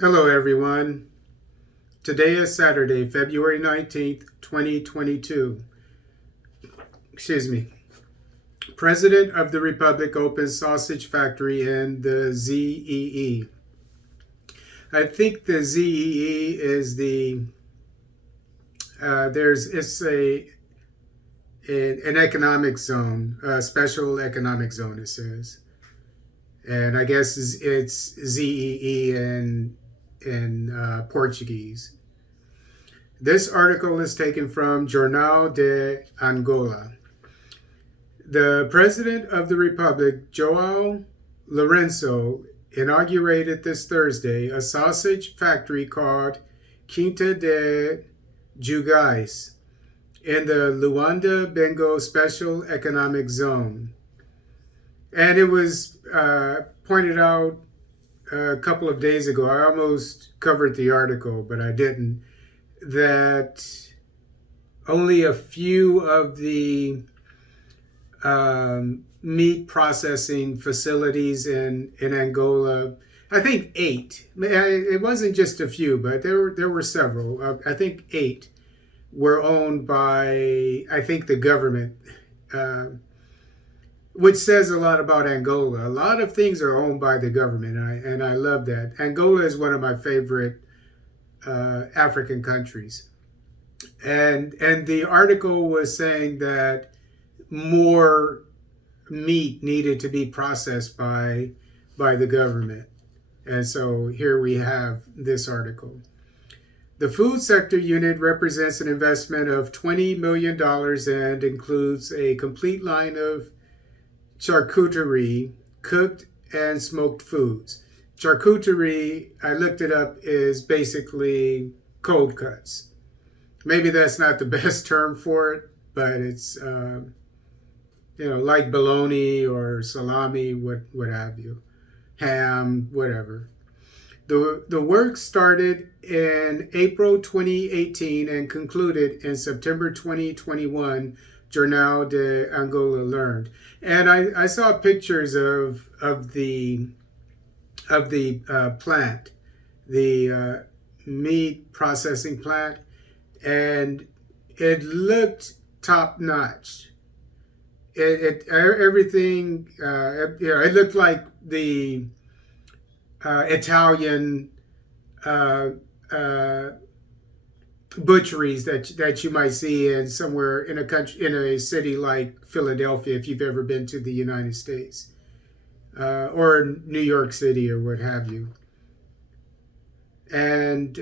Hello, everyone. Today is Saturday, February 19th, 2022. Excuse me. President of the Republic opens sausage factory in the ZEE. I think the ZEE is it's an economic zone, a special economic zone, it says. And I guess it's ZEE in Portuguese. This article is taken from Jornal de Angola. The President of the Republic, João Lourenco, inaugurated this Thursday a sausage factory called Quinta de Jugais in the Luanda-Bengo Special Economic Zone. And it was pointed out a couple of days ago. I almost covered the article, but I didn't. That only a few of the meat processing facilities in Angola, I think 8. It wasn't just a few, but there were several. I think 8 were owned by, I think, the government, which says a lot about Angola. A lot of things are owned by the government, and I love that. Angola is one of my favorite African countries. And the article was saying that more meat needed to be processed by the government. And so here we have this article. The food sector unit represents an investment of $20 million and includes a complete line of charcuterie, cooked and smoked foods. Charcuterie, I looked it up, is basically cold cuts. Maybe that's not the best term for it, but it's like bologna or salami, what have you, ham, whatever. The work started in April 2018 and concluded in September 2021. Jornal de Angola learned, and I saw pictures of the plant, the meat processing plant, and it looked top notch. Everything, it looked like the Italian butcheries that you might see in somewhere in a city like Philadelphia, if you've ever been to the United States, or New York City or what have you. And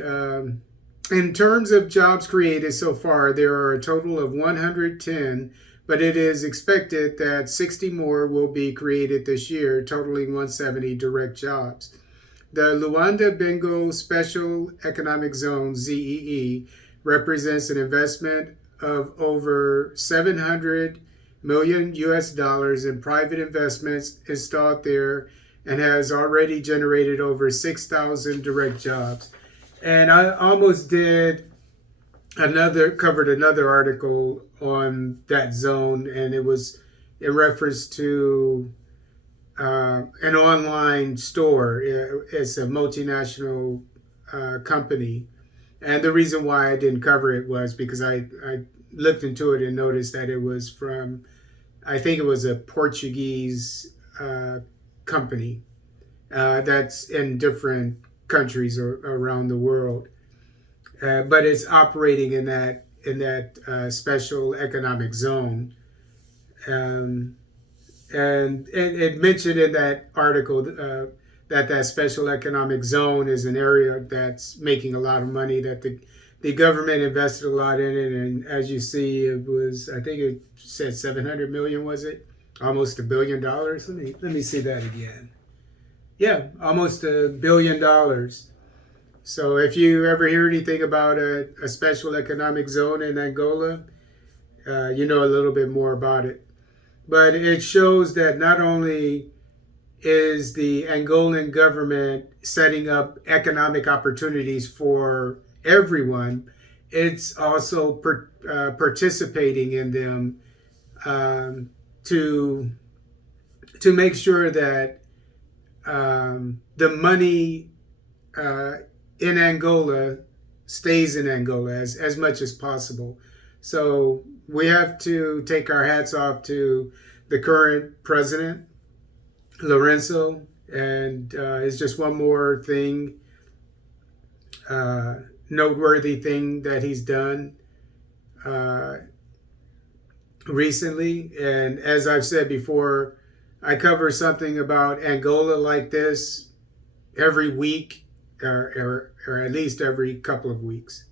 in terms of jobs created so far, there are a total of 110, but it is expected that 60 more will be created this year, totaling 170 direct jobs. The Luanda-Bengo Special Economic Zone, ZEE, represents an investment of over 700 million US dollars in private investments installed there and has already generated over 6,000 direct jobs. And I almost covered another article on that zone, and it was in reference to an online store. It's a multinational company. And the reason why I didn't cover it was because I looked into it and noticed that it was from, I think it was a Portuguese company that's in different countries around the world. But it's operating in that special economic zone. And it mentioned in that article that special economic zone is an area that's making a lot of money, that the government invested a lot in it. And as you see, it was, I think it said 700 million, was it? Almost $1 billion. Let me see that again. Yeah, almost $1 billion. So if you ever hear anything about a special economic zone in Angola, you know a little bit more about it. But it shows that not only is the Angolan government setting up economic opportunities for everyone, it's also participating in them to make sure that the money uh, in Angola stays in Angola as much as possible. So we have to take our hats off to the current president, Lourenco, and it's just one more thing, uh, noteworthy thing that he's done uh, recently. And as I've said before, I cover something about Angola like this every week, or at least every couple of weeks.